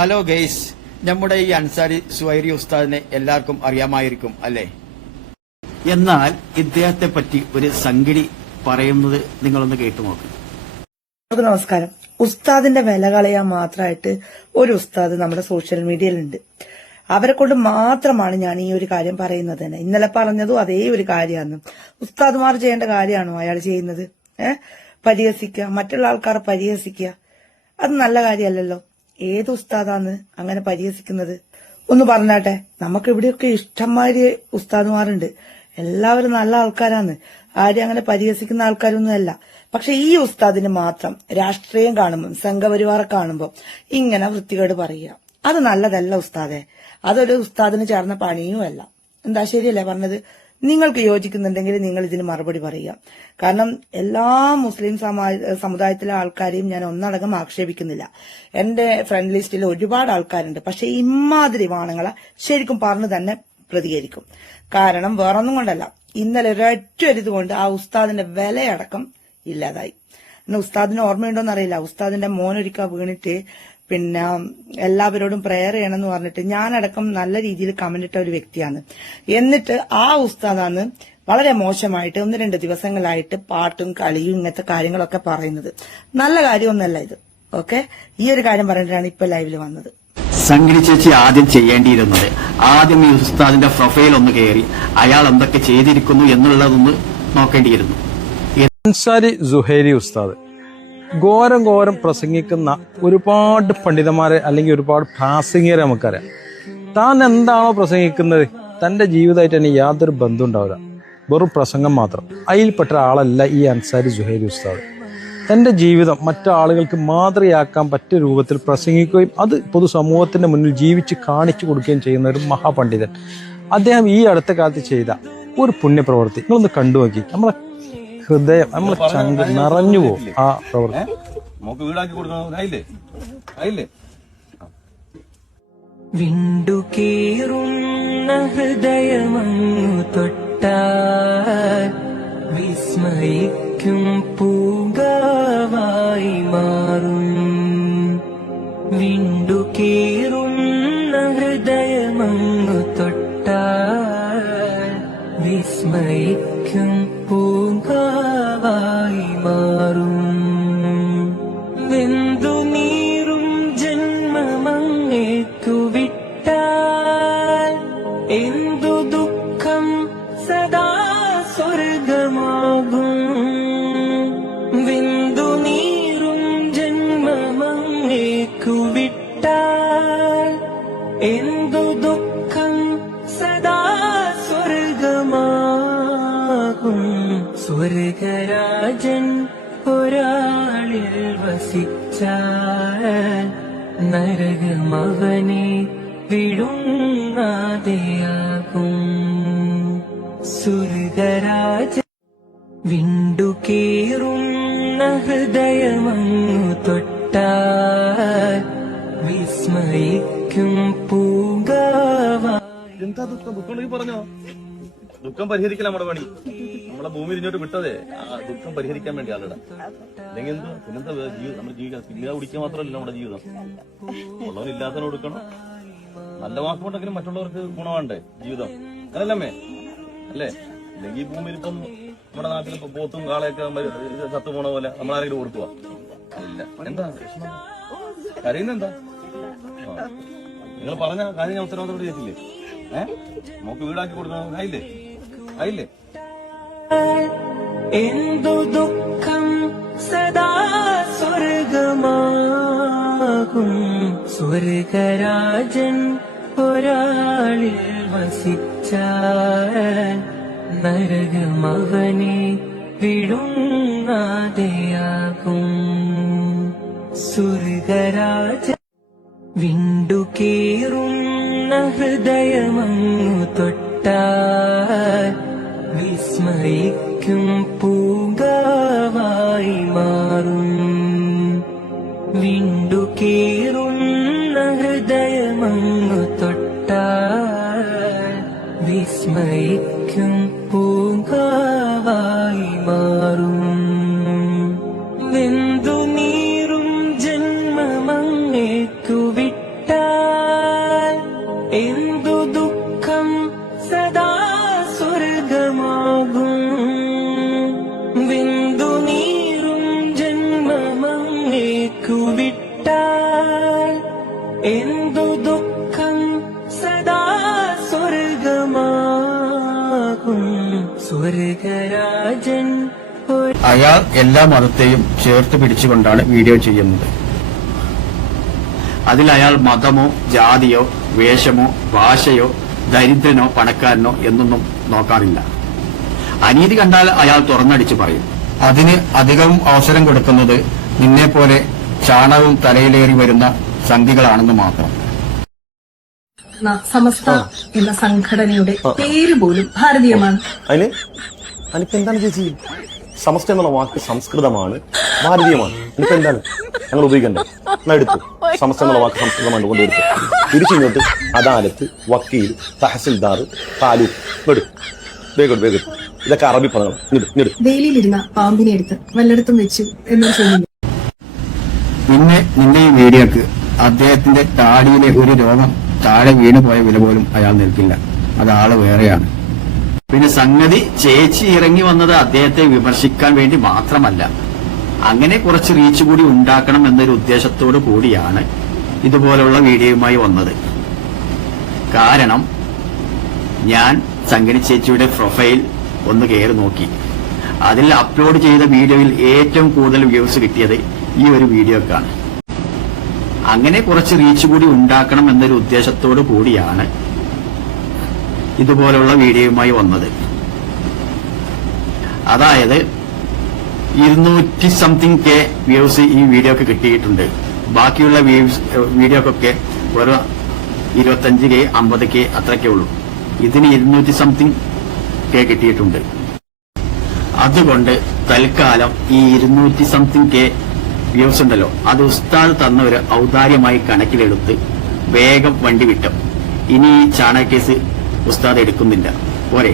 Hello guys, നമ്മുടെ ഈ അൻസാരി സുഹൈരി ഉസ്താദിനെ എല്ലാവർക്കും അറിയാമായിരിക്കും അല്ലേ? എന്നാൽ ഇദ്ദേഹത്തെ പറ്റി ഒരു സംഗതി പറയുന്നത് നിങ്ങളൊന്ന് കേട്ടു നോക്ക്. നമസ്കാരം. ഉസ്താദിന്റെ വില കളയാൻ മാത്രമായിട്ട് ഒരു ഉസ്താദ് നമ്മുടെ സോഷ്യൽ മീഡിയയിലുണ്ട്. അവരെ കൊണ്ട് മാത്രമാണ് ഞാൻ ഈ ഒരു കാര്യം പറയുന്നത് തന്നെ. ഇന്നലെ പറഞ്ഞതും അതേ ഒരു കാര്യമാണ്. ഉസ്താദ്മാർ ചെയ്യേണ്ട കാര്യമാണോ അയാൾ ചെയ്യുന്നത്? പരിഹസിക്കുക, മറ്റുള്ള ആൾക്കാരെ പരിഹസിക്കുക, അത് നല്ല കാര്യമല്ലല്ലോ. ഏത് ഉസ്താദാന്ന് അങ്ങനെ പരിഹസിക്കുന്നത്? ഒന്ന് പറഞ്ഞാട്ടെ. നമുക്ക് ഇവിടെയൊക്കെ ഇഷ്ടംമാതിരി ഉസ്താദുമാരുണ്ട്, എല്ലാവരും നല്ല ആൾക്കാരാണ്. ആരും അങ്ങനെ പരിഹസിക്കുന്ന ആൾക്കാരൊന്നുമല്ല. പക്ഷെ ഈ ഉസ്താദിന് മാത്രം രാഷ്ട്രീയം കാണുമ്പോൾ, സംഘപരിവാറെ കാണുമ്പോൾ ഇങ്ങനെ വൃത്തികേട് പറയുക, അത് നല്ലതല്ല ഉസ്താദെ. അതൊരു ഉസ്താദിന് ചേർന്ന പണിയുമല്ല. എന്താ, ശരിയല്ലേ പറഞ്ഞത്? നിങ്ങൾക്ക് യോജിക്കുന്നുണ്ടെങ്കിൽ നിങ്ങൾ ഇതിന് മറുപടി പറയുക. കാരണം എല്ലാ മുസ്ലിം സമുദായത്തിലെ ആൾക്കാരെയും ഞാൻ ഒന്നടങ്കം ആക്ഷേപിക്കുന്നില്ല. എന്റെ ഫ്രണ്ട് ലിസ്റ്റിൽ ഒരുപാട് ആൾക്കാരുണ്ട്. പക്ഷെ ഇമാതിരി വാണങ്ങളെ ശരിക്കും പറഞ്ഞു തന്നെ പ്രതികരിക്കും. കാരണം വേറൊന്നും കൊണ്ടല്ല, ഇന്നലെ ഒരൊറ്റ കൊണ്ട് ആ ഉസ്താദിന്റെ വിലയടക്കം ഇല്ലാതായി. ഉസ്താദിന് ഓർമ്മയുണ്ടോന്ന് അറിയില്ല. ഉസ്താദിന്റെ മോനൊരിക്കൽ വീണിട്ട് പിന്നെ എല്ലാവരോടും പ്രെയർ ചെയ്യണമെന്ന് പറഞ്ഞിട്ട് ഞാനടക്കം നല്ല രീതിയിൽ കമന്റ് ഇട്ട ഒരു വ്യക്തിയാണ്. എന്നിട്ട് ആ ഉസ്താദാണ് വളരെ മോശമായിട്ട് 1-2 ദിവസങ്ങളായിട്ട് പാട്ടും കളിയും ഇങ്ങനത്തെ കാര്യങ്ങളൊക്കെ പറയുന്നത്. നല്ല കാര്യമൊന്നല്ല ഇത്. ഓക്കെ, ഈ ഒരു കാര്യം പറഞ്ഞിട്ടാണ് ഇപ്പൊ ലൈവില് വന്നത്. സംഗതി ചേച്ചി ആദ്യം ചെയ്യേണ്ടിയിരുന്നത്, ആദ്യം ഈ ഉസ്താദിന്റെ പ്രൊഫൈൽ ഒന്ന് കയറി അയാൾ എന്തൊക്കെ ചെയ്തിരിക്കുന്നു എന്നുള്ളതൊന്ന് നോക്കേണ്ടിയിരുന്നു. അൻസാരി സുഹൈരി ഉസ്താദ് ഘോരം പ്രസംഗിക്കുന്ന ഒരുപാട് പണ്ഡിതന്മാരെ അല്ലെങ്കിൽ ഒരുപാട് പ്രാസംഗികരെ നമുക്കറിയാം. താൻ എന്താണോ പ്രസംഗിക്കുന്നത് തന്റെ ജീവിതമായിട്ട് തന്നെ യാതൊരു ബന്ധം ഉണ്ടാവില്ല, വെറും പ്രസംഗം മാത്രം. അതിൽപ്പെട്ട ആളല്ല ഈ അൻസാരി സുഹൈരി ഉസ്താദ്. തന്റെ ജീവിതം മറ്റാളുകൾക്ക് മാതൃകയാക്കാൻ പറ്റിയ രൂപത്തിൽ പ്രസംഗിക്കുകയും അത് പൊതുസമൂഹത്തിന്റെ മുന്നിൽ ജീവിച്ച് കാണിച്ചു കൊടുക്കുകയും ചെയ്യുന്ന ഒരു മഹാപണ്ഡിതൻ. അദ്ദേഹം ഈ അടുത്ത കാലത്ത് ചെയ്ത ഒരു പുണ്യപ്രവൃത്തി നിങ്ങളൊന്ന് കണ്ടുനോക്കി. നമ്മളെ ഹൃദയം, നമ്മളെ ചങ്ക് നിറഞ്ഞു പോകും ആ പ്രവൃത്തി. വിണ്ടുകീറുന്ന ഹൃദയമങ്ങു തൊട്ടാൽ വിസ്മയിക്കും പൂങ്കാവായി മാറും. വിണ്ടുകീറുന്ന ഹൃദയമങ്ങു തൊട്ടാൽ വിസ്മയിക്കും പൂങ്കാവായി മാറും. വെന്തു നീറും ജന്മമങ്ങേക്കു വിട്ടാൽ എന്തു ദുഃഖം സദാ സ്വർഗമാകും. വെന്തു നീറും ജന്മമങ്ങേക്കു വിട്ടാൽ എന്തു ദുഃഖം സദാ സ്വർഗമാകും. സ്വർഗരാജൻ ഒരാളിൽ വസിച്ചാൽ നരകമവനെ വിഴുങ്ങാതെയാകും. സ്വർഗരാജൻ വിണ്ടുകീറുന്ന ഹൃദയമങ്ങു തൊട്ടാൽ വിസ്മയിക്കും പൂങ്കാവായി. എന്താ ദുഃഖം പറഞ്ഞോ? ദുഃഖം പരിഹരിക്കൽ നമ്മുടെ പണി. നമ്മളെ ഭൂമി ഇങ്ങോട്ട് വിട്ടതേ ആ ദുഃഖം പരിഹരിക്കാൻ വേണ്ടി ആളുടെ. അല്ലെങ്കിൽ എന്താ പിന്നെന്താ ജീവിതം? നമ്മുടെ ജീവിതം ഇല്ലാതെ കുടിക്കുക മാത്രമല്ല നമ്മുടെ ജീവിതം. ഉള്ളവരില്ലാത്തതിന് കൊടുക്കണം. നല്ല വാക്കുകൊണ്ടെങ്കിലും മറ്റുള്ളവർക്ക് ഗുണമാണ്ടേ ജീവിതം, അതല്ലമ്മേ? അല്ലേ? അല്ലെങ്കിൽ ഈ ഭൂമിയിൽ ഇപ്പം നമ്മുടെ നാട്ടിൽ പോത്തും കാളയൊക്കെ ചത്തു പോണ പോലെ നമ്മളാരെങ്കിലും കൊടുക്കുക ഇല്ല. എന്താ കരയുന്നെന്താ? നിങ്ങൾ പറഞ്ഞ കാര്യം ഞാൻ ഉത്തരവാദിത്തോട് ചെയ്തില്ലേ? നമുക്ക് വീടാക്കി കൊടുക്കണം. ആയില്ലേ? എന്തു ദുഃഖം സദാ സ്വർഗമാകും. സ്വർഗരാജൻ ഒരാളിൽ വസിച്ചാൽ നരകമവനെ വിഴുങ്ങാതെയാകും. സ്വർഗരാജൻ വിണ്ടുകീറുന്ന ഹൃദയമങ്ങു തൊട്ടാൽ വിസ്മയിക്കും പൂങ്കാവായി മാറും. വിണ്ടുകീറുന്ന ഹൃദയമങ്ങു തൊട്ടാൽ വിസ്മയിക്കും പൂങ്കാവായി മാറും. വെന്തു നീറും ജന്മമങ്ങേക്കു വിട്ട എന്തു ദുഃഖം സദാ സ്വർഗമാകും സ്വർഗരാജൻ അയാൾ എല്ലാ മതത്തെയും ചേർത്ത് പിടിച്ചുകൊണ്ടാണ് വീഡിയോ ചെയ്യുന്നത്. അതിൽ അയാൾ മതമോ ജാതിയോ വേഷമോ ഭാഷയോ ദരിദ്രനോ പണക്കാരനോ എന്നൊന്നും നോക്കാറില്ല. അനീതി കണ്ടാൽ അയാൾ തുറന്നടിച്ചു പറയും. അതിന് അധികവും അവസരം കൊടുക്കുന്നത് നിന്നെപ്പോലെ ചാണകവും തലയിലേറി വരുന്ന സംഘികളാണെന്ന് മാത്രം. സമസ്ത എന്ന സംഘടനയുടെ പേര് പോലും ഭാരതീയമാണ്. അതിനിപ്പോ എന്താണ് ചേച്ചി? സമസ്ത എന്നുള്ള വാക്ക് സംസ്കൃതമാണ്, ഭാരതീയമാണ്. ഇനിയിപ്പോ എന്താണ് ഞങ്ങൾ ഉപയോഗിക്കണ്ടേ? എന്നാ എടുത്തു. സമസ്ത എന്നുള്ള വാക്ക് സംസ്കൃതമാണ് കൊണ്ടെടുത്തു. തിരിച്ചിങ്ങോട്ട് അദാലത്ത്, വക്കീൽ, തഹസിൽദാർ, താലൂക്ക് വേഗം ഇതൊക്കെ അറബി പദങ്ങളാണ്. വേലിയിലിരുന്ന പാമ്പിനെ എടുത്ത് വല്ലയിടത്തും വെച്ചു എന്നൊരു ചോദ്യം. പിന്നെ നിന്റെ ഈ വീഡിയോക്ക് അദ്ദേഹത്തിന്റെ താടിയിലെ ഒരു രോഗം താഴെ വീണുപോയ വില പോലും അയാൾ നിൽക്കില്ല. അത് ആള് വേറെയാണ്. പിന്നെ സംഗതി ചേച്ചി ഇറങ്ങി വന്നത് അദ്ദേഹത്തെ വിമർശിക്കാൻ വേണ്ടി മാത്രമല്ല, അങ്ങനെ കുറച്ച് റീച്ച് കൂടി ഉണ്ടാക്കണം എന്നൊരു ഉദ്ദേശത്തോടു കൂടിയാണ് ഇതുപോലുള്ള വീഡിയോയുമായി വന്നത്. കാരണം ഞാൻ സംഗതി ചേച്ചിയുടെ പ്രൊഫൈൽ ഒന്ന് കയറി നോക്കി. അതിൽ അപ്ലോഡ് ചെയ്ത വീഡിയോയിൽ ഏറ്റവും കൂടുതൽ വ്യൂസ് കിട്ടിയത് ഈ ഒരു വീഡിയോക്കാണ്. അങ്ങനെ കുറച്ച് റീച്ച് കൂടി ഉണ്ടാക്കണം എന്നൊരു ഉദ്ദേശത്തോടു കൂടിയാണ് ഇതുപോലുള്ള വീഡിയോയുമായി വന്നത്. അതായത് 200-something വ്യൂസ് ഈ വീഡിയോക്ക് കിട്ടിയിട്ടുണ്ട്. ബാക്കിയുള്ള വീഡിയോക്കൊക്കെ ഒരു 25K 50K അത്രയ്ക്കേ ഉള്ളൂ. ഇതിന് 200-something കിട്ടിയിട്ടുണ്ട്. അതുകൊണ്ട് തൽക്കാലം ഈ 200-something വ്യൂസ് ഉണ്ടല്ലോ, അത് ഉസ്താദ് തന്ന ഒരു ഔദാര്യമായി കണക്കിലെടുത്ത് വേഗം വണ്ടി വിട്ടു. ഇനി ഈ ചാണക കേസ് ഉസ്താദ് എടുക്കുന്നില്ല. പോരെ?